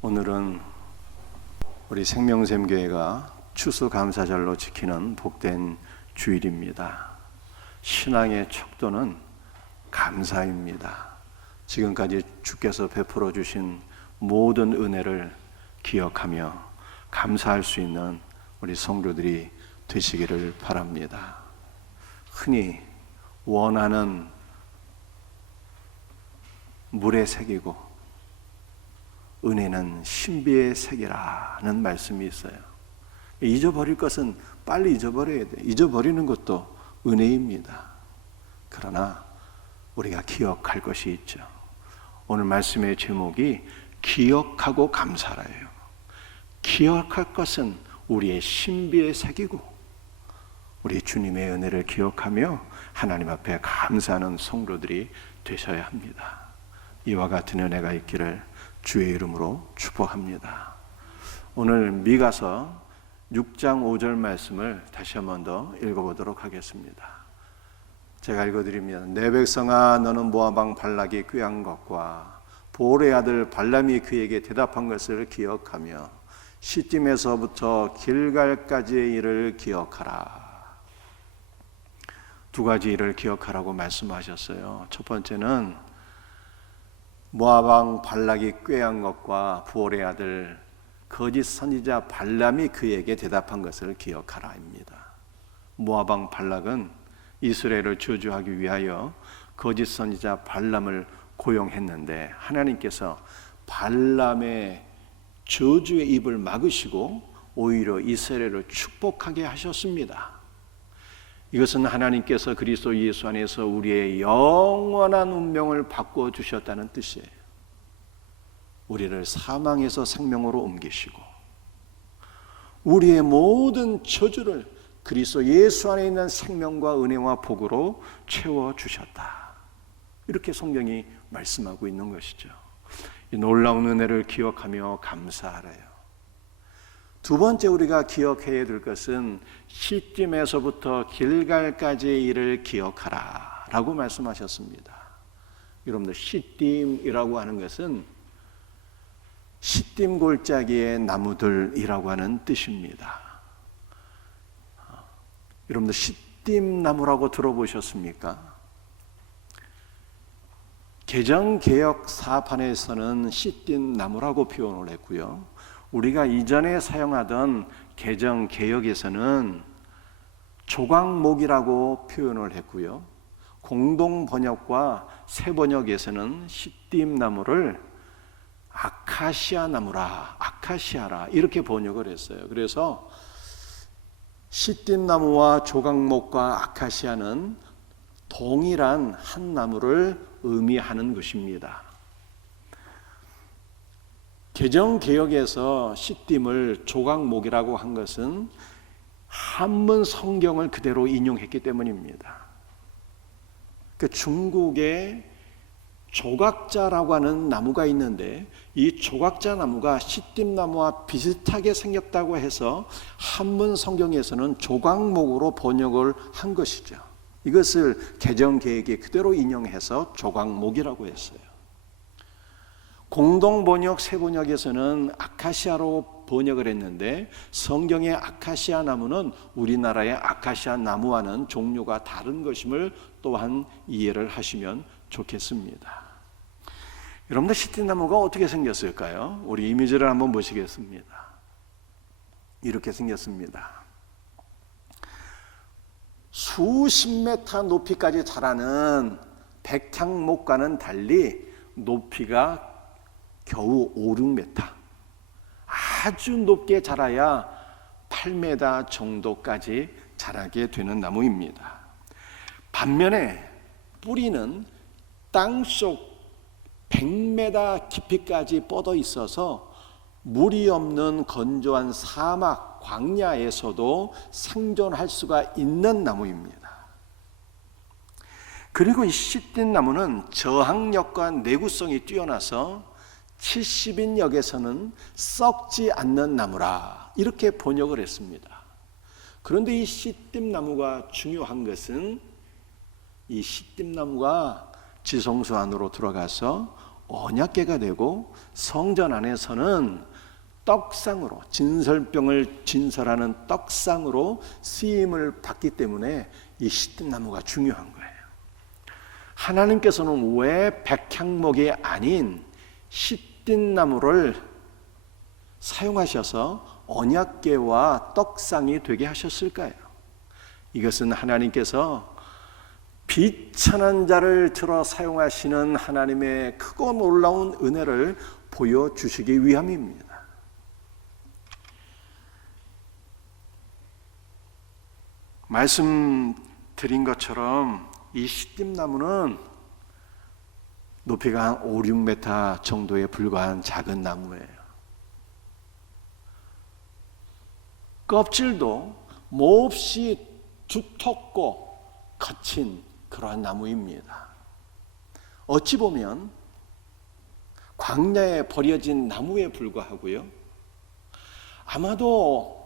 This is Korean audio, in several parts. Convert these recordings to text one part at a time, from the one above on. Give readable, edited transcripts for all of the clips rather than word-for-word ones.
오늘은 우리 생명샘교회가 추수감사절로 지키는 복된 주일입니다. 신앙의 척도는 감사입니다. 지금까지 주께서 베풀어 주신 모든 은혜를 기억하며 감사할 수 있는 우리 성도들이 되시기를 바랍니다. 흔히 원하는 물의 색이고 은혜는 신비의 색이라는 말씀이 있어요. 잊어버릴 것은 빨리 잊어버려야 돼. 잊어버리는 것도 은혜입니다. 그러나 우리가 기억할 것이 있죠. 오늘 말씀의 제목이 기억하고 감사라예요. 기억할 것은 우리의 신비의 색이고 우리 주님의 은혜를 기억하며 하나님 앞에 감사하는 성도들이 되셔야 합니다. 이와 같은 은혜가 있기를 주의 이름으로 축복합니다. 오늘 미가서 6장 5절 말씀을 다시 한 번 더 읽어보도록 하겠습니다. 제가 읽어드리면 내 백성아 너는 모압 왕 발락이 꾀한 것과 보올의 아들 발람이 그에게 대답한 것을 기억하며 시딤에서부터 길갈까지의 일을 기억하라. 두 가지 일을 기억하라고 말씀하셨어요. 첫 번째는 모압 왕 발락이 꾀한 것과 부올의 아들 거짓 선지자 발람이 그에게 대답한 것을 기억하라입니다. 모압 왕 발락은 이스라엘을 저주하기 위하여 거짓 선지자 발람을 고용했는데 하나님께서 발람의 저주의 입을 막으시고 오히려 이스라엘을 축복하게 하셨습니다. 이것은 하나님께서 그리스도 예수 안에서 우리의 영원한 운명을 바꾸어 주셨다는 뜻이에요. 우리를 사망에서 생명으로 옮기시고 우리의 모든 저주를 그리스도 예수 안에 있는 생명과 은혜와 복으로 채워주셨다. 이렇게 성경이 말씀하고 있는 것이죠. 이 놀라운 은혜를 기억하며 감사하래요. 두 번째 우리가 기억해야 될 것은 시딤에서부터 길갈까지의 일을 기억하라 라고 말씀하셨습니다. 여러분들 시딤이라고 하는 것은 시딤 골짜기의 나무들이라고 하는 뜻입니다. 여러분들 시딤 나무라고 들어보셨습니까? 개정개혁 사판에서는 시딤 나무라고 표현을 했고요. 우리가 이전에 사용하던 개정개혁에서는 조각목이라고 표현을 했고요. 공동번역과 새번역에서는 시딤나무를 아카시아 나무라, 아카시아라 이렇게 번역을 했어요. 그래서 시딤나무와 조각목과 아카시아는 동일한 한 나무를 의미하는 것입니다. 개정개혁에서 시딤을 조각목이라고 한 것은 한문 성경을 그대로 인용했기 때문입니다. 그 중국에 조각자라고 하는 나무가 있는데 이 조각자 나무가 시딤나무와 비슷하게 생겼다고 해서 한문 성경에서는 조각목으로 번역을 한 것이죠. 이것을 개정개혁이 그대로 인용해서 조각목이라고 했어요. 공동번역, 새번역에서는 아카시아로 번역을 했는데 성경의 아카시아 나무는 우리나라의 아카시아 나무와는 종류가 다른 것임을 또한 이해를 하시면 좋겠습니다. 여러분들 시딤나무가 어떻게 생겼을까요? 우리 이미지를 한번 보시겠습니다. 이렇게 생겼습니다. 수십 메타 높이까지 자라는 백향목과는 달리 높이가 겨우 5, 6m, 아주 높게 자라야 8m 정도까지 자라게 되는 나무입니다. 반면에 뿌리는 땅속 100m 깊이까지 뻗어 있어서 물이 없는 건조한 사막, 광야에서도 생존할 수가 있는 나무입니다. 그리고 이 시딤나무는 저항력과 내구성이 뛰어나서 70인역에서는 썩지 않는 나무라 이렇게 번역을 했습니다. 그런데 이 시딤나무가 중요한 것은 이 시딤나무가 지성소 안으로 들어가서 언약궤가 되고 성전 안에서는 떡상으로, 진설병을 진설하는 떡상으로 쓰임을 받기 때문에 이 시뜸나무가 중요한 거예요. 하나님께서는 왜 백향목이 아닌 시뜸나무를 사용하셔서 언약궤와 떡상이 되게 하셨을까요? 이것은 하나님께서 비천한 자를 들어 사용하시는 하나님의 크고 놀라운 은혜를 보여주시기 위함입니다. 말씀드린 것처럼 이 시뜸나무는 높이가 한 5, 6m 정도에 불과한 작은 나무예요. 껍질도 몹시 두텁고 거친 그러한 나무입니다. 어찌 보면 광야에 버려진 나무에 불과하고요. 아마도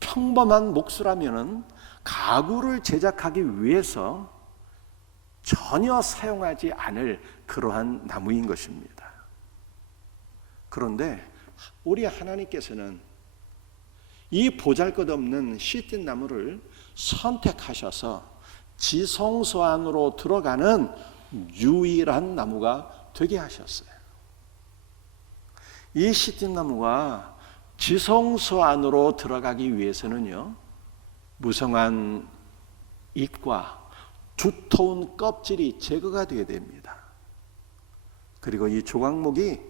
평범한 목수라면은 가구를 제작하기 위해서 전혀 사용하지 않을 그러한 나무인 것입니다. 그런데 우리 하나님께서는 이 보잘것없는 시든 나무를 선택하셔서 지성소 안으로 들어가는 유일한 나무가 되게 하셨어요. 이 시든 나무가 지성소 안으로 들어가기 위해서는요, 무성한 잎과 두터운 껍질이 제거가 되어야 됩니다. 그리고 이 조각목이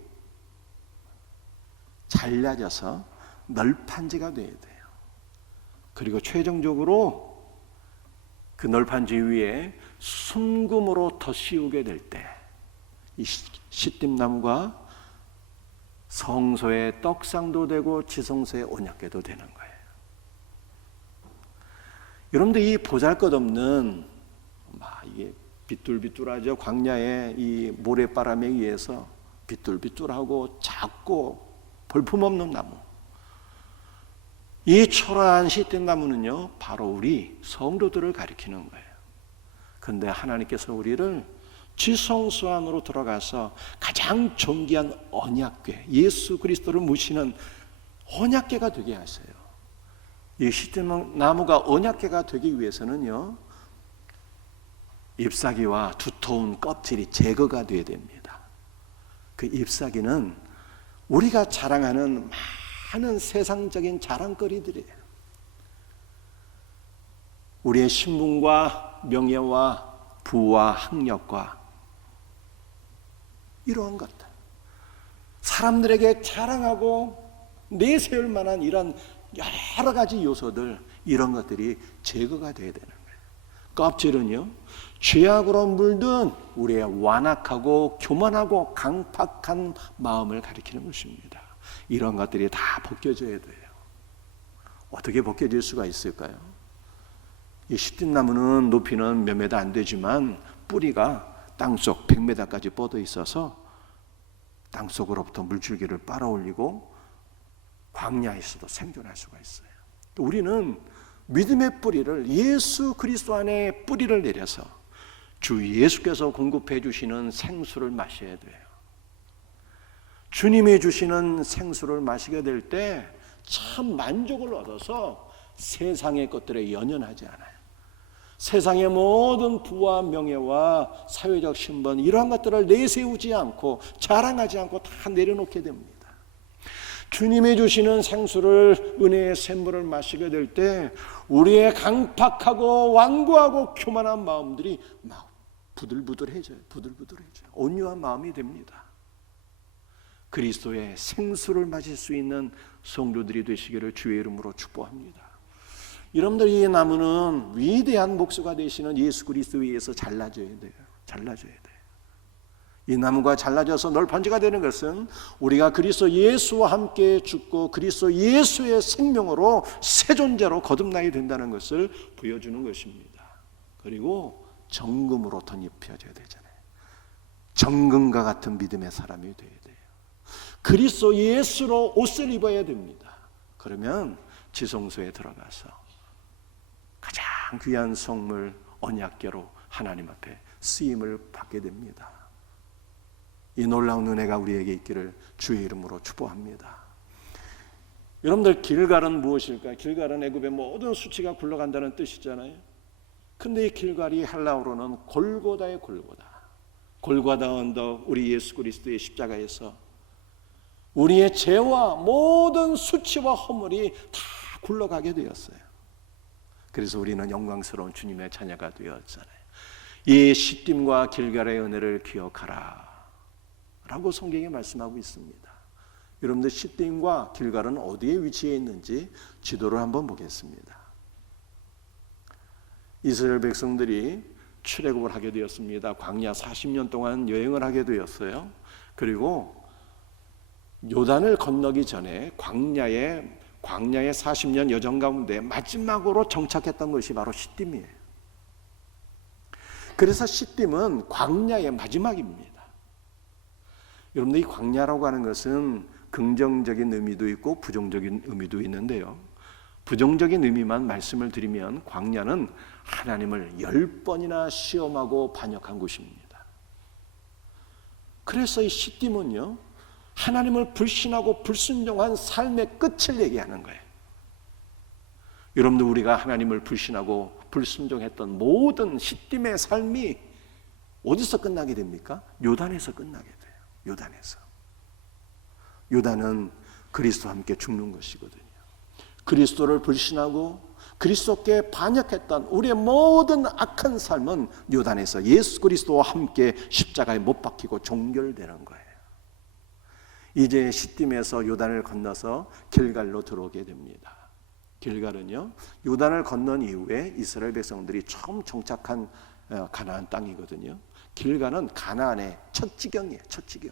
잘라져서 널판지가 되어야 돼요. 그리고 최종적으로 그 널판지 위에 순금으로 덧씌우게 될 때 이 시뜸나무가 성소의 떡상도 되고 지성소의 언약궤도 되는 거예요. 여러분들 이 보잘것없는 이게 비뚤비뚤하죠. 광야의 이 모래바람에 의해서 비뚤비뚤하고 작고 볼품없는 나무, 이 초라한 시뜸나무는요 바로 우리 성도들을 가리키는 거예요. 그런데 하나님께서 우리를 지성소 안으로 들어가서 가장 존귀한 언약궤, 예수 그리스도를 모시는 언약궤가 되게 하세요. 이 시뜸나무가 언약궤가 되기 위해서는요, 잎사귀와 두터운 껍질이 제거가 되어야 됩니다. 그 잎사귀는 우리가 자랑하는 많은 세상적인 자랑거리들이에요. 우리의 신분과 명예와 부와 학력과 이러한 것들, 사람들에게 자랑하고 내세울 만한 이런 여러 가지 요소들, 이런 것들이 제거가 되어야 되는 거예요. 껍질은요, 죄악으로 물든 우리의 완악하고 교만하고 강팍한 마음을 가리키는 것입니다. 이런 것들이 다 벗겨져야 돼요. 어떻게 벗겨질 수가 있을까요? 이 시뜸나무는 높이는 몇 메다 안 되지만 뿌리가 땅속 100m까지 뻗어 있어서 땅속으로부터 물줄기를 빨아올리고 광야에서도 생존할 수가 있어요. 또 우리는 믿음의 뿌리를, 예수 그리스도 안에 뿌리를 내려서 주 예수께서 공급해 주시는 생수를 마셔야 돼요. 주님이 주시는 생수를 마시게 될 때 참 만족을 얻어서 세상의 것들에 연연하지 않아요. 세상의 모든 부와 명예와 사회적 신분, 이러한 것들을 내세우지 않고 자랑하지 않고 다 내려놓게 됩니다. 주님이 주시는 생수를, 은혜의 샘물을 마시게 될 때 우리의 강팍하고 완고하고 교만한 마음들이 막 부들부들해져요. 부들부들해져요. 온유한 마음이 됩니다. 그리스도의 생수를 마실 수 있는 성도들이 되시기를 주의 이름으로 축복합니다. 여러분들, 이 나무는 위대한 목수가 되시는 예수 그리스도에 의해서 잘라져야 돼요. 잘라져야 돼요. 이 나무가 잘라져서 널판지가 되는 것은 우리가 그리스도 예수와 함께 죽고 그리스도 예수의 생명으로 새 존재로 거듭나게 된다는 것을 보여주는 것입니다. 그리고 정금으로 덧입혀져야 되잖아요. 정금과 같은 믿음의 사람이 돼야 돼요. 그리스도 예수로 옷을 입어야 됩니다. 그러면 지성소에 들어가서 가장 귀한 성물 언약궤로 하나님 앞에 쓰임을 받게 됩니다. 이 놀라운 은혜가 우리에게 있기를 주의 이름으로 축복합니다. 여러분들, 길갈은 무엇일까요? 길갈은 애굽의 모든 수치가 굴러간다는 뜻이잖아요. 근데 이 길갈이 헬라어로는 골고다의 골고다. 골고다 언덕, 우리 예수 그리스도의 십자가에서 우리의 죄와 모든 수치와 허물이 다 굴러가게 되었어요. 그래서 우리는 영광스러운 주님의 자녀가 되었잖아요. 이 시딤과 길갈의 은혜를 기억하라 라고 성경이 말씀하고 있습니다. 여러분들, 시딤과 길갈은 어디에 위치해 있는지 지도를 한번 보겠습니다. 이스라엘 백성들이 출애굽을 하게 되었습니다. 광야 40년 동안 여행을 하게 되었어요. 그리고 요단을 건너기 전에 광야의 40년 여정 가운데 마지막으로 정착했던 것이 바로 시딤이에요. 그래서 시딤은 광야의 마지막입니다. 여러분들, 이 광야라고 하는 것은 긍정적인 의미도 있고 부정적인 의미도 있는데요. 부정적인 의미만 말씀을 드리면 광야는 하나님을 10번이나 시험하고 반역한 곳입니다. 그래서 이 시딤은요, 하나님을 불신하고 불순종한 삶의 끝을 얘기하는 거예요. 여러분들, 우리가 하나님을 불신하고 불순종했던 모든 시딤의 삶이 어디서 끝나게 됩니까? 요단에서 끝나게 돼요. 요단에서. 요단은 그리스도와 함께 죽는 것이거든요. 그리스도를 불신하고 그리스도께 반역했던 우리의 모든 악한 삶은 요단에서 예수 그리스도와 함께 십자가에 못 박히고 종결되는 거예요. 이제 시딤에서 요단을 건너서 길갈로 들어오게 됩니다. 길갈은요, 요단을 건넌 이후에 이스라엘 백성들이 처음 정착한 가나안 땅이거든요. 길갈은 가나안의 첫 지경이에요. 첫 지경.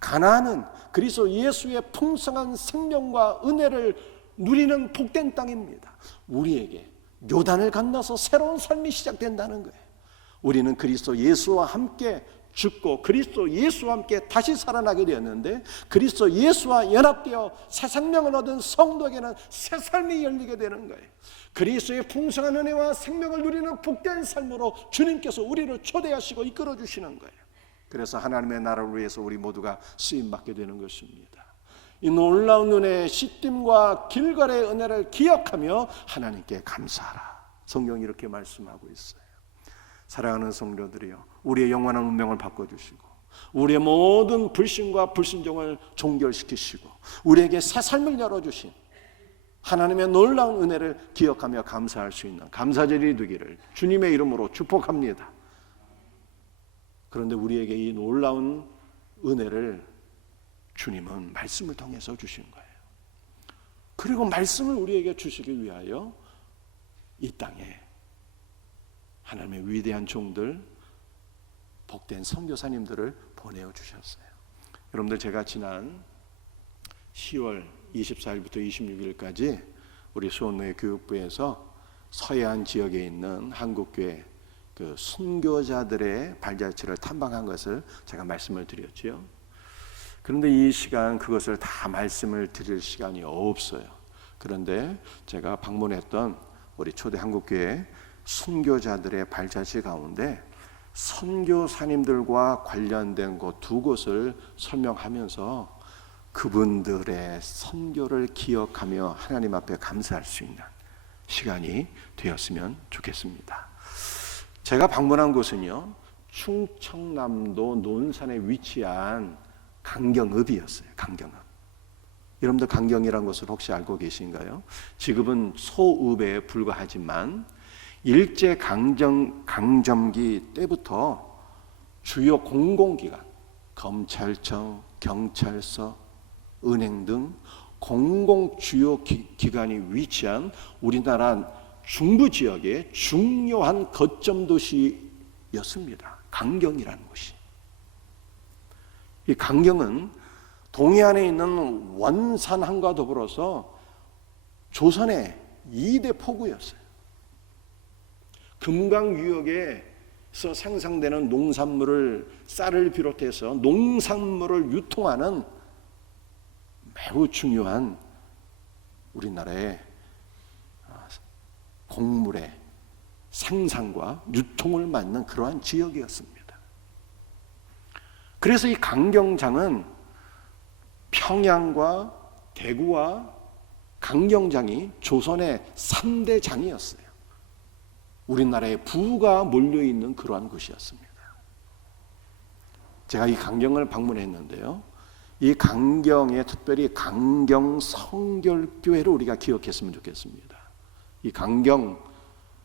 가나안은 그리스도 예수의 풍성한 생명과 은혜를 누리는 복된 땅입니다. 우리에게 요단을 건너서 새로운 삶이 시작된다는 거예요. 우리는 그리스도 예수와 함께 죽고 그리스도 예수와 함께 다시 살아나게 되었는데, 그리스도 예수와 연합되어 새 생명을 얻은 성도에게는 새 삶이 열리게 되는 거예요. 그리스도의 풍성한 은혜와 생명을 누리는 복된 삶으로 주님께서 우리를 초대하시고 이끌어 주시는 거예요. 그래서 하나님의 나라를 위해서 우리 모두가 쓰임받게 되는 것입니다. 이 놀라운 은혜, 시딤과 길갈의 은혜를 기억하며 하나님께 감사하라. 성경이 이렇게 말씀하고 있어요. 사랑하는 성도들이여, 우리의 영원한 운명을 바꿔주시고 우리의 모든 불신과 불순종을 종결시키시고 우리에게 새 삶을 열어주신 하나님의 놀라운 은혜를 기억하며 감사할 수 있는 감사절이 되기를 주님의 이름으로 축복합니다. 그런데 우리에게 이 놀라운 은혜를 주님은 말씀을 통해서 주신 거예요. 그리고 말씀을 우리에게 주시기 위하여 이 땅에 하나님의 위대한 종들, 복된 선교사님들을 보내어 주셨어요. 여러분들, 제가 지난 10월 24일부터 26일까지 우리 수원노예 교육부에서 서해안 지역에 있는 한국교회 그 순교자들의 발자취를 탐방한 것을 제가 말씀을 드렸지요. 그런데 이 시간 그것을 다 말씀을 드릴 시간이 없어요. 그런데 제가 방문했던 우리 초대 한국교회 순교자들의 발자취 가운데 선교사님들과 관련된 곳 두 곳을 설명하면서 그분들의 선교를 기억하며 하나님 앞에 감사할 수 있는 시간이 되었으면 좋겠습니다. 제가 방문한 곳은요, 충청남도 논산에 위치한 강경읍이었어요. 강경읍. 여러분들, 강경이라는 것을 혹시 알고 계신가요? 지금은 소읍에 불과하지만 일제 강점기 때부터 주요 공공기관, 검찰청, 경찰서, 은행 등 공공 주요 기관이 위치한 우리나라 중부 지역의 중요한 거점 도시였습니다. 강경이라는 곳이. 이 강경은 동해안에 있는 원산항과 더불어서 조선의 2대 포구였어요. 금강유역에서 생산되는 농산물을, 쌀을 비롯해서 농산물을 유통하는 매우 중요한 우리나라의 곡물의 생산과 유통을 맡는 그러한 지역이었습니다. 그래서 이 강경장은 평양과 대구와 강경장이 조선의 3대 장이었어요. 우리나라에 부가 몰려있는 그러한 곳이었습니다. 제가 이 강경을 방문했는데요, 이 강경에 특별히 강경 성결교회를 우리가 기억했으면 좋겠습니다. 이 강경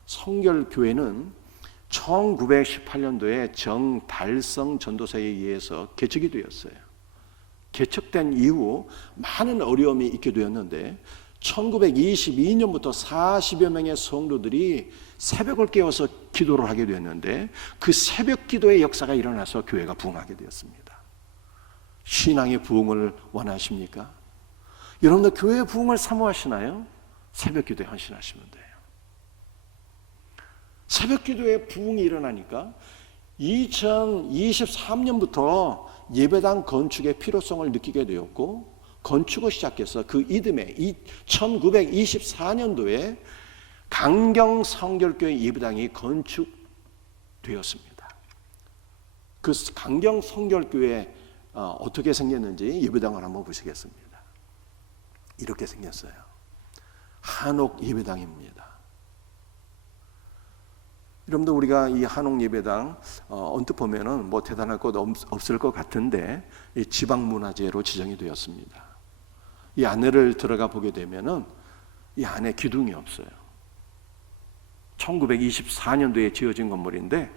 성결교회는 1918년도에 정달성 전도사에 의해서 개척이 되었어요. 개척된 이후 많은 어려움이 있게 되었는데 1922년부터 40여 명의 성도들이 새벽을 깨워서 기도를 하게 되었는데 그 새벽 기도의 역사가 일어나서 교회가 부흥하게 되었습니다. 신앙의 부흥을 원하십니까? 여러분들 교회의 부흥을 사모하시나요? 새벽 기도에 헌신하시면 돼요. 새벽 기도에 부흥이 일어나니까 2023년부터 예배당 건축의 필요성을 느끼게 되었고 건축을 시작해서 그 이듬해 1924년도에 강경 성결교회 예배당이 건축되었습니다. 그 강경 성결교회 어떻게 생겼는지 예배당을 한번 보시겠습니다. 이렇게 생겼어요. 한옥 예배당입니다. 여러분들 우리가 이 한옥 예배당 언뜻 보면은 뭐 대단할 것 없을 것 같은데 이 지방문화재로 지정이 되었습니다. 이 안에를 들어가 보게 되면은 이 안에 기둥이 없어요. 1924년도에 지어진 건물인데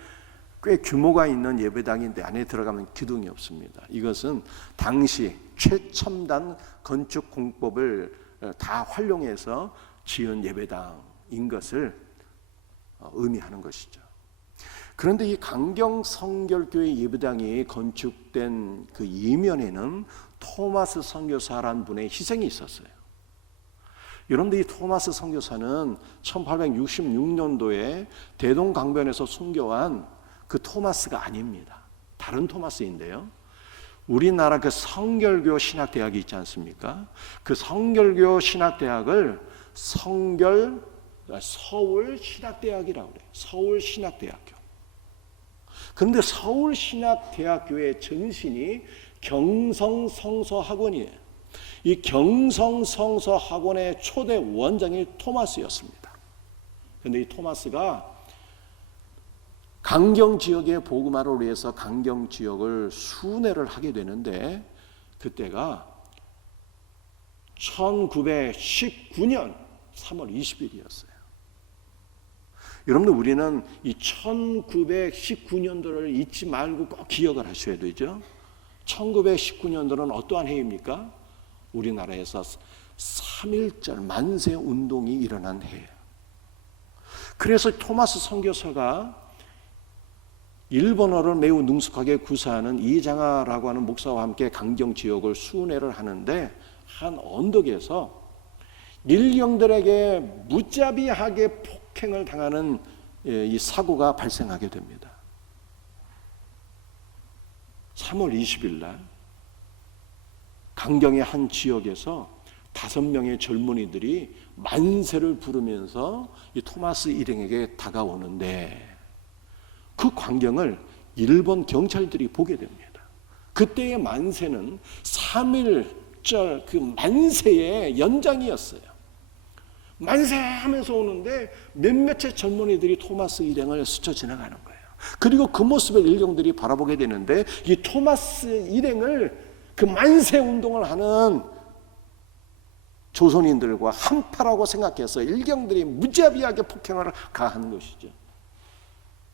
꽤 규모가 있는 예배당인데 안에 들어가면 기둥이 없습니다. 이것은 당시 최첨단 건축 공법을 다 활용해서 지은 예배당인 것을 의미하는 것이죠. 그런데 이 강경 성결교회 예배당이 건축된 그 이면에는 토마스 선교사라는 분의 희생이 있었어요. 여러분들 이 토마스 선교사는 1866년도에 대동강변에서 순교한 그 토마스가 아닙니다. 다른 토마스인데요, 우리나라 그 성결교 신학대학이 있지 않습니까? 그 성결교 신학대학을 서울신학대학이라고 그래요. 서울신학대학교. 그런데 서울신학대학교의 전신이 경성성서학원이에요. 이 경성성서학원의 초대 원장이 토마스였습니다. 그런데 이 토마스가 강경 지역의 복음화를 위해서 강경 지역을 순회를 하게 되는데 그때가 1919년 3월 20일이었어요. 여러분들 우리는 이 1919년도를 잊지 말고 꼭 기억을 하셔야 되죠. 1919년도는 어떠한 해입니까? 우리나라에서 3.1절 만세 운동이 일어난 해예요. 그래서 토마스 선교사가 일본어를 매우 능숙하게 구사하는 이장하라고 하는 목사와 함께 강경 지역을 순회를 하는데 한 언덕에서 일경들에게 무자비하게 폭행을 당하는 이 사고가 발생하게 됩니다. 3월 20일 날 강경의 한 지역에서 5명의 젊은이들이 만세를 부르면서 이 토마스 일행에게 다가오는데 그 광경을 일본 경찰들이 보게 됩니다. 그때의 만세는 3.1절 그 만세의 연장이었어요. 만세하면서 오는데 몇몇의 젊은이들이 토마스 일행을 스쳐 지나가는 거예요. 그리고 그 모습을 일경들이 바라보게 되는데 이 토마스 일행을 그 만세 운동을 하는 조선인들과 한파라고 생각해서 일경들이 무자비하게 폭행을 가하는 것이죠.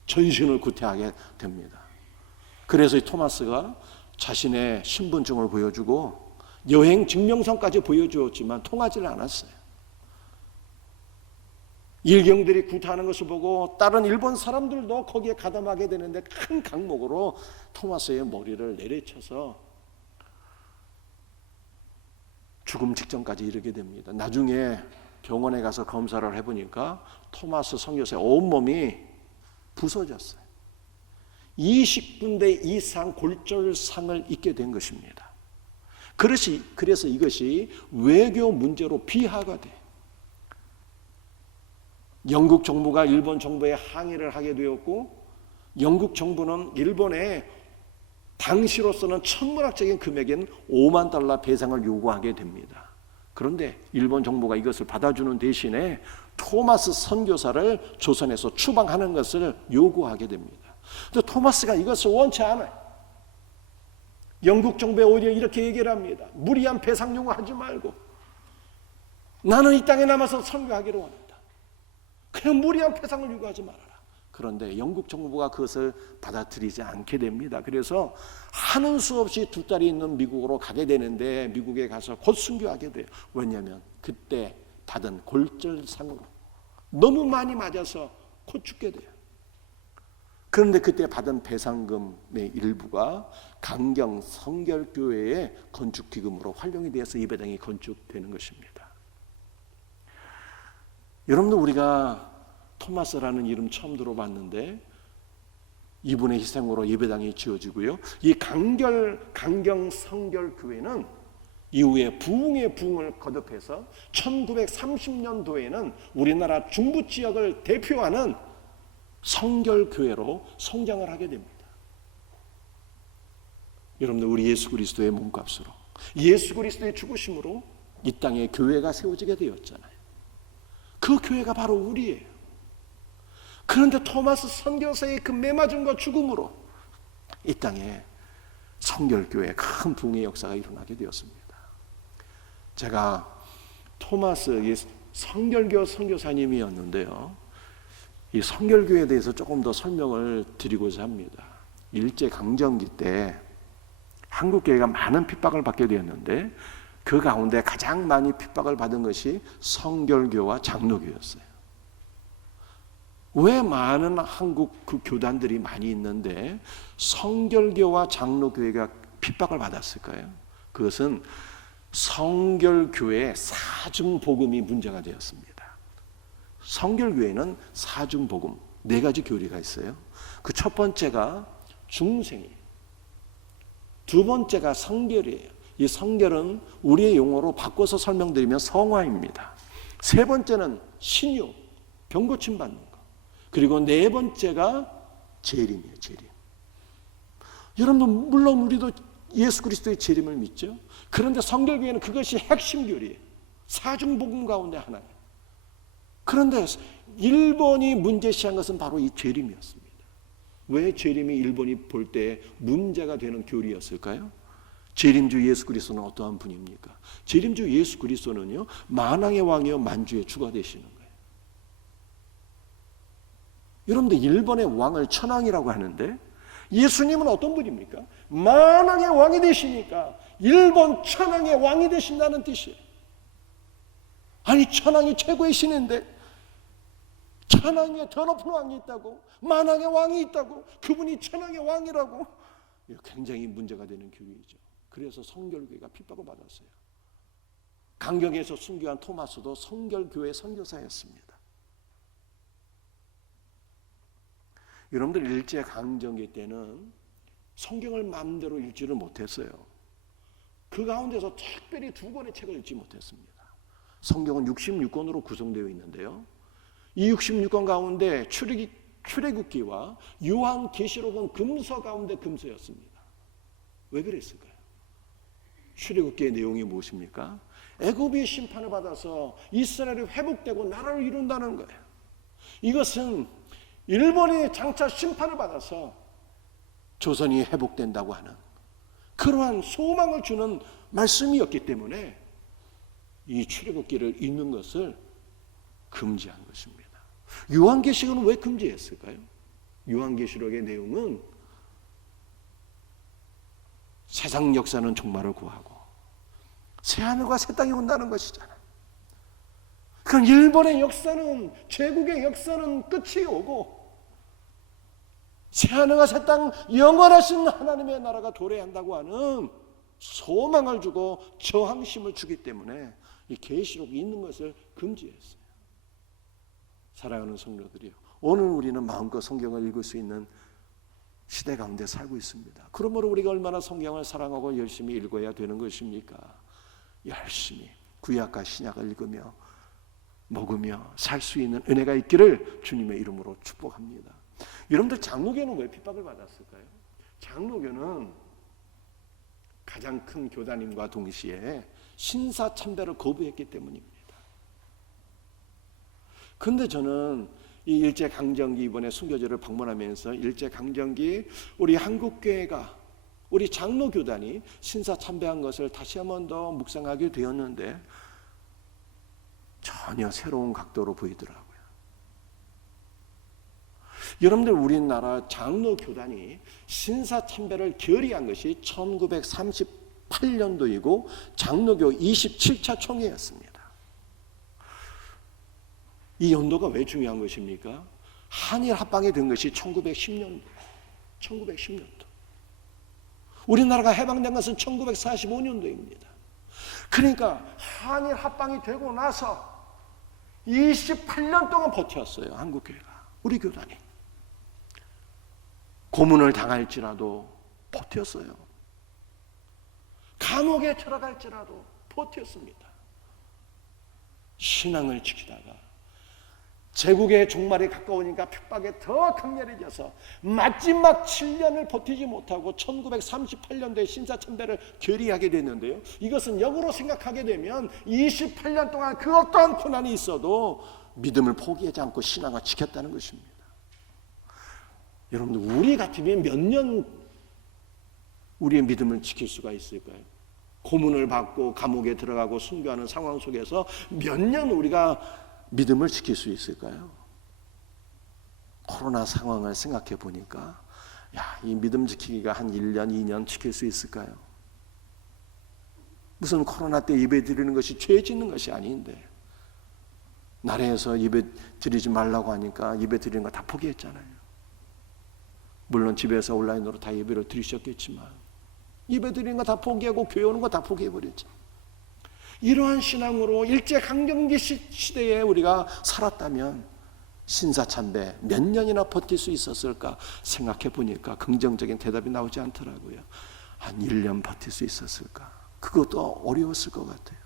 전신을 구태하게 됩니다. 그래서 이 토마스가 자신의 신분증을 보여주고 여행 증명서까지 보여주었지만 통하지를 않았어요. 일경들이 구타하는 것을 보고 다른 일본 사람들도 거기에 가담하게 되는데 큰 강목으로 토마스의 머리를 내리쳐서 죽음 직전까지 이르게 됩니다. 나중에 병원에 가서 검사를 해보니까 토마스 선교사의 온몸이 부서졌어요. 20군데 이상 골절상을 입게 된 것입니다. 그래서 이것이 외교 문제로 비하가 돼요. 영국 정부가 일본 정부에 항의를 하게 되었고 영국 정부는 일본에 당시로서는 천문학적인 금액인 5만 달러 배상을 요구하게 됩니다. 그런데 일본 정부가 이것을 받아주는 대신에 토마스 선교사를 조선에서 추방하는 것을 요구하게 됩니다. 근데 토마스가 이것을 원치 않아요. 영국 정부에 오히려 이렇게 얘기를 합니다. 무리한 배상 요구하지 말고 나는 이 땅에 남아서 선교하기를 원한다. 그냥 무리한 배상을 요구하지 말아라. 그런데 영국 정부가 그것을 받아들이지 않게 됩니다. 그래서 하는 수 없이 두 딸이 있는 미국으로 가게 되는데 미국에 가서 곧 순교하게 돼요. 왜냐하면 그때 받은 골절상으로 너무 많이 맞아서 곧 죽게 돼요. 그런데 그때 받은 배상금의 일부가 강경 성결교회의 건축기금으로 활용이 되어서 예배당이 건축되는 것입니다. 여러분들, 우리가 토마스라는 이름 처음 들어봤는데 이분의 희생으로 예배당이 지어지고요. 이 강경 성결교회는 이후에 부흥의 부흥을 거듭해서 1930년도에는 우리나라 중부 지역을 대표하는 성결교회로 성장을 하게 됩니다. 여러분들, 우리 예수 그리스도의 몸값으로, 예수 그리스도의 죽으심으로 이 땅에 교회가 세워지게 되었잖아요. 그 교회가 바로 우리예요. 그런데 토마스 선교사의 그 매맞음과 죽음으로 이 땅에 성결교회의 큰 부흥의 역사가 일어나게 되었습니다. 제가 토마스 성결교 선교사님이었는데요, 이 성결교회에 대해서 조금 더 설명을 드리고자 합니다. 일제강점기 때 한국교회가 많은 핍박을 받게 되었는데 그 가운데 가장 많이 핍박을 받은 것이 성결교와 장로교였어요. 왜 많은 한국 그 교단들이 많이 있는데 성결교와 장로교회가 핍박을 받았을까요? 그것은 성결교회의 사중복음이 문제가 되었습니다. 성결교회는 사중복음 4가지 교리가 있어요. 그 첫 번째가 중생이에요. 두 번째가 성결이에요. 이 성결은 우리의 용어로 바꿔서 설명드리면 성화입니다. 세 번째는 신유, 병고침 받는 거. 그리고 네 번째가 재림이에요. 재림. 여러분, 물론 우리도 예수 그리스도의 재림을 믿죠. 그런데 성결교회는 그것이 핵심 교리예요. 사중복음 가운데 하나예요. 그런데 일본이 문제시한 것은 바로 이 재림이었습니다. 왜 재림이 일본이 볼 때 문제가 되는 교리였을까요? 재림주 예수 그리스도는 어떠한 분입니까? 재림주 예수 그리스도는요, 만왕의 왕이요 만주의 주가 되시는 거예요. 여러분들, 일본의 왕을 천왕이라고 하는데 예수님은 어떤 분입니까? 만왕의 왕이 되시니까 일본 천왕의 왕이 되신다는 뜻이에요. 아니, 천왕이 최고의 신인데 천왕 위에 더 높은 왕이 있다고, 만왕의 왕이 있다고, 그분이 천왕의 왕이라고, 굉장히 문제가 되는 교리이죠. 그래서 성결교회가 핍박을 받았어요. 강경에서 순교한 토마스도 성결교회 선교사였습니다. 여러분들, 일제강점기 때는 성경을 마음대로 읽지를 못했어요. 그 가운데서 특별히 2권의 책을 읽지 못했습니다. 성경은 66권으로 구성되어 있는데요, 이 66권 가운데 출애굽기와 요한계시록은 금서 가운데 금서였습니다. 왜 그랬을까요? 출애굽기의 내용이 무엇입니까? 애굽이 심판을 받아서 이스라엘이 회복되고 나라를 이룬다는 거예요. 이것은 일본이 장차 심판을 받아서 조선이 회복된다고 하는 그러한 소망을 주는 말씀이었기 때문에 이 출애굽기를 읽는 것을 금지한 것입니다. 요한계시록은 왜 금지했을까요? 요한계시록의 내용은 세상 역사는 종말을 구하고 새하늘과 새 땅이 온다는 것이잖아요. 그럼 일본의 역사는, 제국의 역사는 끝이 오고 새하늘과 새 땅, 영원하신 하나님의 나라가 도래한다고 하는 소망을 주고 저항심을 주기 때문에 이 계시록이 있는 것을 금지했어요. 사랑하는 성도들이요, 오늘 우리는 마음껏 성경을 읽을 수 있는 시대 가운데 살고 있습니다. 그러므로 우리가 얼마나 성경을 사랑하고 열심히 읽어야 되는 것입니까? 열심히 구약과 신약을 읽으며 먹으며 살 수 있는 은혜가 있기를 주님의 이름으로 축복합니다. 여러분들, 장로교는 왜 핍박을 받았을까요? 장로교는 가장 큰 교단임과 동시에 신사참배를 거부했기 때문입니다. 그런데 저는 이 일제강점기 이번에 순교제를 방문하면서 일제강점기 우리 한국교회가 우리 장로교단이 신사참배한 것을 다시 한 번 더 묵상하게 되었는데 전혀 새로운 각도로 보이더라고요. 여러분들 우리나라 장로교단이 신사참배를 결의한 것이 1938년도이고 장로교 27차 총회였습니다. 이 연도가 왜 중요한 것입니까? 한일 합방이 된 것이 1910년도. 우리나라가 해방된 것은 1945년도입니다. 그러니까 한일 합방이 되고 나서 28년 동안 버텼어요. 한국교회가, 우리 교단이. 고문을 당할지라도 버텼어요. 감옥에 들어갈지라도 버텼습니다. 신앙을 지키다가 제국의 종말이 가까우니까 핍박에 더 강렬해져서 마지막 7년을 버티지 못하고 1938년도에 신사참배를 결의하게 됐는데요. 이것은 역으로 생각하게 되면 28년 동안 그 어떠한 고난이 있어도 믿음을 포기하지 않고 신앙을 지켰다는 것입니다. 여러분들 우리 같으면 몇 년 우리의 믿음을 지킬 수가 있을까요? 고문을 받고 감옥에 들어가고 순교하는 상황 속에서 몇 년 우리가 믿음을 지킬 수 있을까요? 코로나 상황을 생각해 보니까 이 믿음 지키기가 한 1년, 2년 지킬 수 있을까요? 무슨 코로나 때 예배 드리는 것이 죄 짓는 것이 아닌데 나라에서 예배 드리지 말라고 하니까 예배 드리는 거 다 포기했잖아요. 물론 집에서 온라인으로 다 예배를 드리셨겠지만 예배 드리는 거 다 포기하고 교회 오는 거 다 포기해버렸죠. 이러한 신앙으로 일제강점기 시대에 우리가 살았다면 신사참배 몇 년이나 버틸 수 있었을까 생각해 보니까 긍정적인 대답이 나오지 않더라고요. 한 1년 버틸 수 있었을까? 그것도 어려웠을 것 같아요.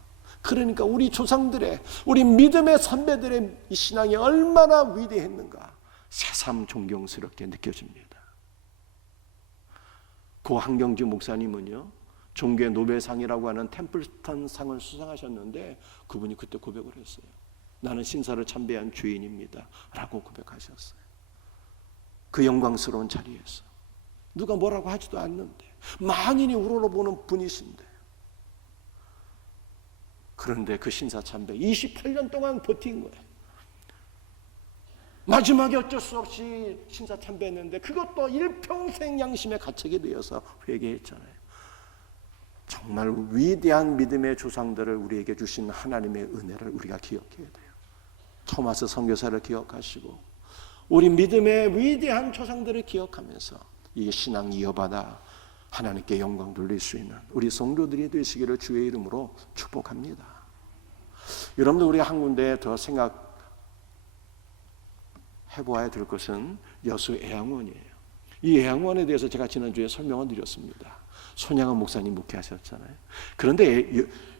그러니까 우리 조상들의, 우리 믿음의 선배들의 이 신앙이 얼마나 위대했는가 새삼 존경스럽게 느껴집니다. 고 한경주 목사님은요, 종교의 노벨상이라고 하는 템플턴 상을 수상하셨는데 그분이 그때 고백을 했어요. 나는 신사를 참배한 주인입니다 라고 고백하셨어요. 그 영광스러운 자리에서 누가 뭐라고 하지도 않는데 만인이 우러러보는 분이신데, 그런데 그 신사 참배 28년 동안 버틴 거예요. 마지막에 어쩔 수 없이 신사 참배했는데 그것도 일평생 양심에 갇히게 되어서 회개했잖아요. 정말 위대한 믿음의 조상들을 우리에게 주신 하나님의 은혜를 우리가 기억해야 돼요. 토마스 선교사를 기억하시고 우리 믿음의 위대한 조상들을 기억하면서 이 신앙 이어받아 하나님께 영광 돌릴 수 있는 우리 성도들이 되시기를 주의 이름으로 축복합니다. 여러분들 우리 한 군데 더 생각해보아야 될 것은 여수 애양원이에요. 이 애양원에 대해서 제가 지난주에 설명을 드렸습니다. 손양원 목사님 목회하셨잖아요. 그런데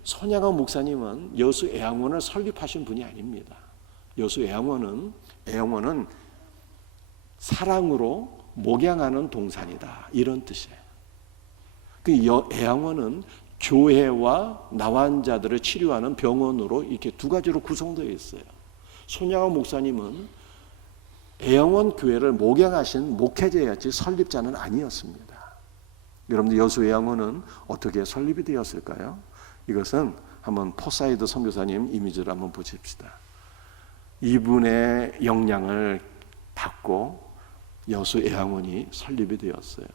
손양원 목사님은 여수 애양원을 설립하신 분이 아닙니다. 여수 애양원은 사랑으로 목양하는 동산이다, 이런 뜻이에요. 그 애양원은 교회와 나환자들을 치료하는 병원으로 이렇게 두 가지로 구성되어 있어요. 손양원 목사님은 애양원 교회를 목양하신 목회자였지 설립자는 아니었습니다. 여러분들 여수 애양원은 어떻게 설립이 되었을까요? 이것은 한번 포사이드 선교사님 이미지를 한번 보십시다. 이분의 영향을 받고 여수 애양원이 설립이 되었어요.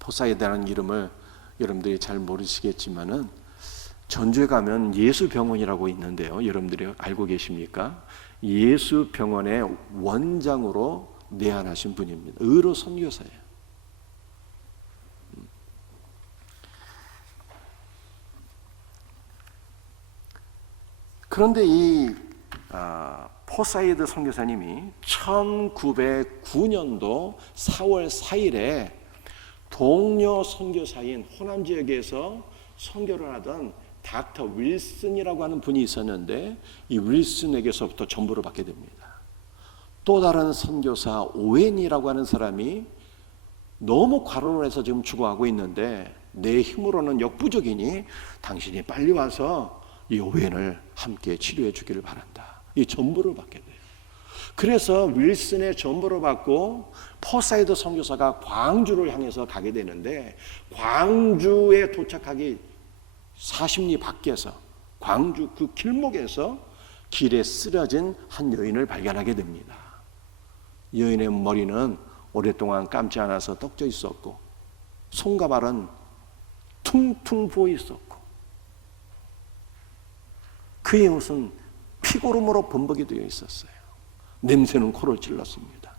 포사이드라는 이름을 여러분들이 잘 모르시겠지만은 전주에 가면 예수병원이라고 있는데요. 여러분들이 알고 계십니까? 예수병원의 원장으로 내한하신 분입니다. 의로 선교사예요. 그런데 이 포사이드 선교사님이 1909년도 4월 4일에 동료 선교사인 호남 지역에서 선교를 하던 닥터 윌슨이라고 하는 분이 있었는데 이 윌슨에게서부터 전보를 받게 됩니다. 또 다른 선교사 오웬이라고 하는 사람이 너무 과로를 해서 지금 죽어가고 있는데 내 힘으로는 역부족이니 당신이 빨리 와서 이 오해를 함께 치료해 주기를 바란다. 이 전보를 받게 돼요. 그래서 윌슨의 전보를 받고 포사이드 선교사가 광주를 향해서 가게 되는데, 광주에 도착하기 40리 밖에서, 광주 그 길목에서 길에 쓰러진 한 여인을 발견하게 됩니다. 여인의 머리는 오랫동안 감지 않아서 떡져 있었고, 손과 발은 퉁퉁 부어 있었고, 그의 옷은 피고름으로 범벅이 되어 있었어요. 냄새는 코를 찔렀습니다.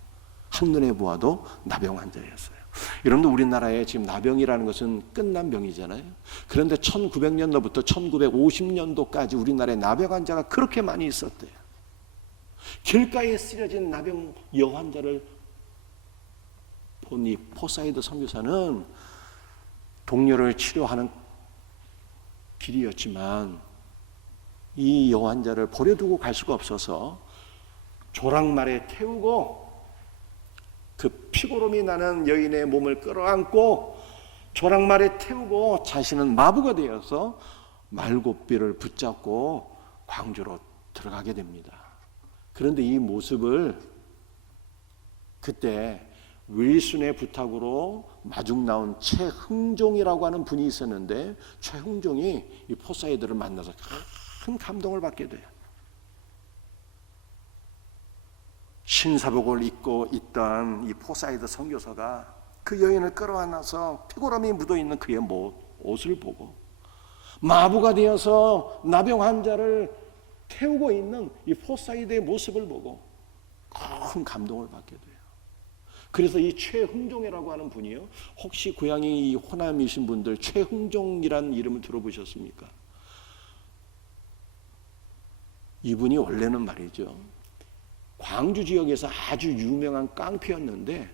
한눈에 보아도 나병 환자였어요. 여러분들, 우리나라에 지금 나병이라는 것은 끝난 병이잖아요. 그런데 1900년도부터 1950년도까지 우리나라에 나병 환자가 그렇게 많이 있었대요. 길가에 쓰러진 나병 여환자를 본 이 포사이드 선교사는 동료를 치료하는 길이었지만 이 여환자를 버려두고 갈 수가 없어서 조랑말에 태우고 그 피고름이 나는 여인의 몸을 끌어안고 조랑말에 태우고 자신은 마부가 되어서 말고삐를 붙잡고 광주로 들어가게 됩니다. 그런데 이 모습을 그때 윌슨의 부탁으로 마중 나온 최흥종이라고 하는 분이 있었는데, 최흥종이 이 포사이드를 만나서 큰 감동을 받게 돼요. 신사복을 입고 있던 이 포사이드 선교사가 그 여인을 끌어안아서 피고름이 묻어있는 그의 옷을 보고, 마부가 되어서 나병 환자를 태우고 있는 이 포사이드의 모습을 보고 큰 감동을 받게 돼요. 그래서 이 최흥종이라고 하는 분이요, 혹시 고향이 이 호남이신 분들 최흥종이라는 이름을 들어보셨습니까? 이분이 원래는 말이죠, 광주 지역에서 아주 유명한 깡패였는데,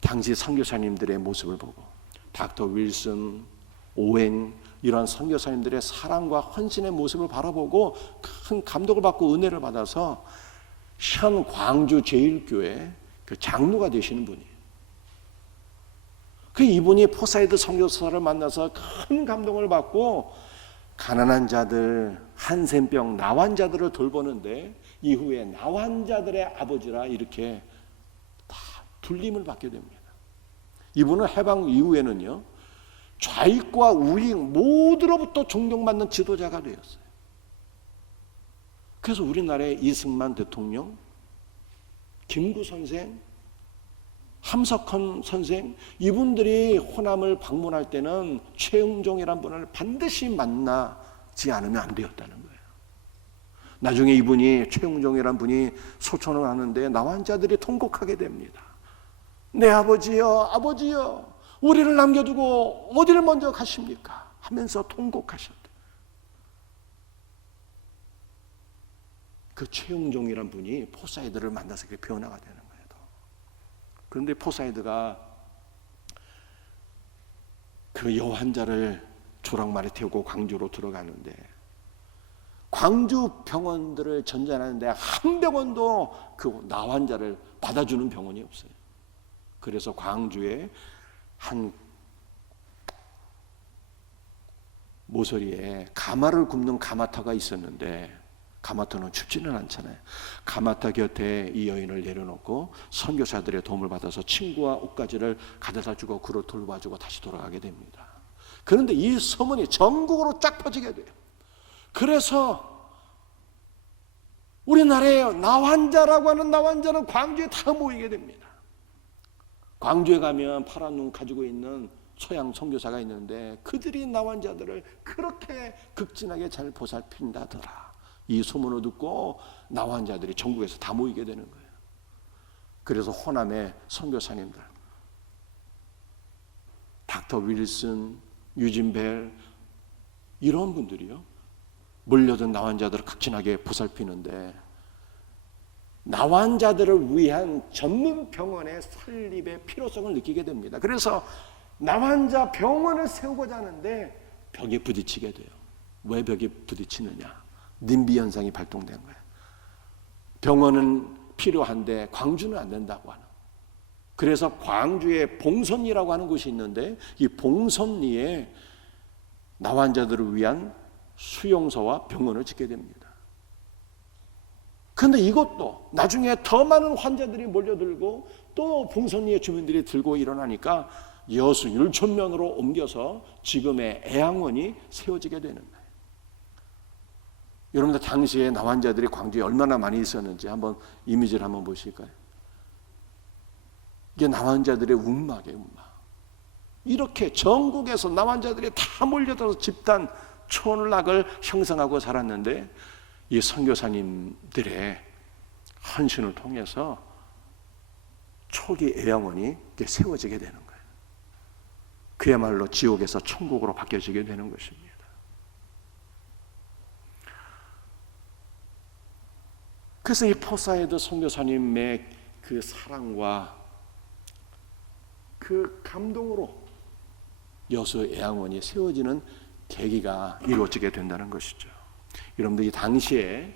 당시 선교사님들의 모습을 보고 닥터 윌슨, 오웬 이러한 선교사님들의 사랑과 헌신의 모습을 바라보고 큰 감동을 받고 은혜를 받아서 현 광주 제일교회 그 장로가 되시는 분이에요. 그 이분이 포사이드 선교사를 만나서 큰 감동을 받고 가난한 자들, 한센병, 나환자들을 돌보는데, 이후에 나환자들의 아버지라 이렇게 다 불림을 받게 됩니다. 이분은 해방 이후에는요, 좌익과 우익 모두로부터 존경받는 지도자가 되었어요. 그래서 우리나라의 이승만 대통령, 김구 선생, 함석헌 선생, 이분들이 호남을 방문할 때는 최흥종이라는 분을 반드시 만나지 않으면 안 되었다는 거예요. 나중에 이분이, 최흥종이라는 분이 소천을 하는데 나환자들이 통곡하게 됩니다. 내 아버지여, 아버지여, 우리를 남겨두고 어디를 먼저 가십니까? 하면서 통곡하셨대요. 그 최흥종이란 분이 포사이드를 만나서 그렇게 변화가 되는 거예요. 그런데 포사이드가 그 여환자를 조랑말에 태우고 광주로 들어가는데, 광주 병원들을 전전하는데 한 병원도 그 나환자를 받아주는 병원이 없어요. 그래서 광주에 한 모서리에 가마를 굽는 가마터가 있었는데, 가마터는 춥지는 않잖아요. 가마터 곁에 이 여인을 내려놓고 선교사들의 도움을 받아서 친구와 옷가지를 가져다 주고 그를 돌봐주고 다시 돌아가게 됩니다. 그런데 이 소문이 전국으로 쫙 퍼지게 돼요. 그래서 우리나라에 나환자라고 하는 나환자는 광주에 다 모이게 됩니다. 광주에 가면 파란 눈 가지고 있는 소양 선교사가 있는데, 그들이 나환자들을 그렇게 극진하게 잘 보살핀다더라. 이 소문을 듣고 나환자들이 전국에서 다 모이게 되는 거예요. 그래서 호남의 선교사님들, 닥터 윌슨, 유진 벨 이런 분들이요, 몰려든 나환자들을 극진하게 보살피는데, 나환자들을 위한 전문 병원의 설립의 필요성을 느끼게 됩니다. 그래서 나환자 병원을 세우고자 하는데 벽에 부딪히게 돼요. 왜 벽에 부딪히느냐? 님비 현상이 발동된 거예요. 병원은 필요한데 광주는 안 된다고 하는. 그래서 광주에 봉선리라고 하는 곳이 있는데 이 봉선리에 나환자들을 위한 수용소와 병원을 짓게 됩니다. 그런데 이것도 나중에 더 많은 환자들이 몰려들고 또 봉선리의 주민들이 들고 일어나니까 여수 율촌면으로 옮겨서 지금의 애양원이 세워지게 되는 거예요. 여러분들 당시에 나환자들이 광주에 얼마나 많이 있었는지 한번 이미지를 한번 보실까요? 이게 나환자들의 움막이에요, 움막. 이렇게 전국에서 나환자들이 다 몰려들어서 집단 촌락을 형성하고 살았는데 이 선교사님들의 헌신을 통해서 초기 애양원이 세워지게 되는 거예요. 그야말로 지옥에서 천국으로 바뀌어지게 되는 것입니다. 그래서 이 포사이드 선교사님의 그 사랑과 그 감동으로 여수 애양원이 세워지는 계기가 이루어지게 된다는 것이죠. 여러분들 이 당시에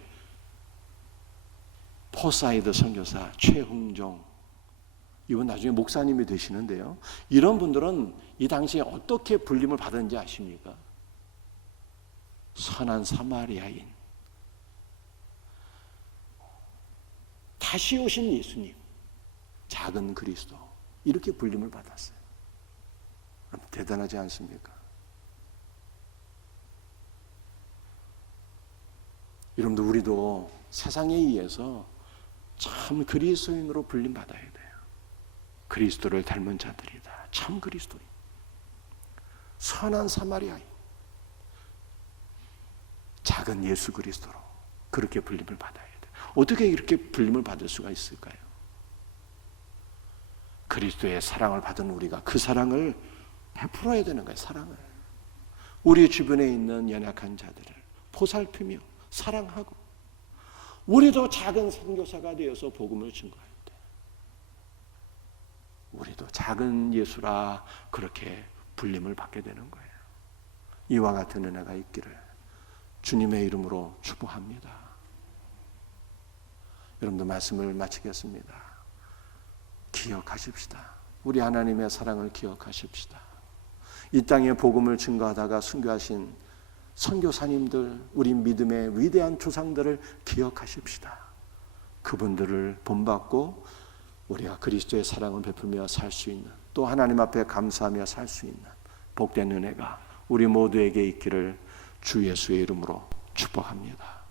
포사이드 선교사 최흥종, 이분 나중에 목사님이 되시는데요. 이런 분들은 이 당시에 어떻게 불림을 받았는지 아십니까? 선한 사마리아인, 다시 오신 예수님, 작은 그리스도, 이렇게 불림을 받았어요. 대단하지 않습니까? 여러분들 우리도 세상에 의해서 참 그리스도인으로 불림받아야 돼요. 그리스도를 닮은 자들이다. 참 그리스도인, 선한 사마리아인, 작은 예수 그리스도로 그렇게 불림을 받아야 돼요. 어떻게 이렇게 불림을 받을 수가 있을까요? 그리스도의 사랑을 받은 우리가 그 사랑을 베풀어야 되는 거예요. 사랑을 우리 주변에 있는 연약한 자들을 보살피며 사랑하고 우리도 작은 선교사가 되어서 복음을 증거해야 돼. 우리도 작은 예수라 그렇게 불림을 받게 되는 거예요. 이와 같은 은혜가 있기를 주님의 이름으로 축복합니다. 여러분들 말씀을 마치겠습니다. 기억하십시다. 우리 하나님의 사랑을 기억하십시다. 이 땅에 복음을 증거하다가 순교하신 선교사님들, 우리 믿음의 위대한 조상들을 기억하십시다. 그분들을 본받고 우리가 그리스도의 사랑을 베풀며 살 수 있는, 또 하나님 앞에 감사하며 살 수 있는 복된 은혜가 우리 모두에게 있기를 주 예수의 이름으로 축복합니다.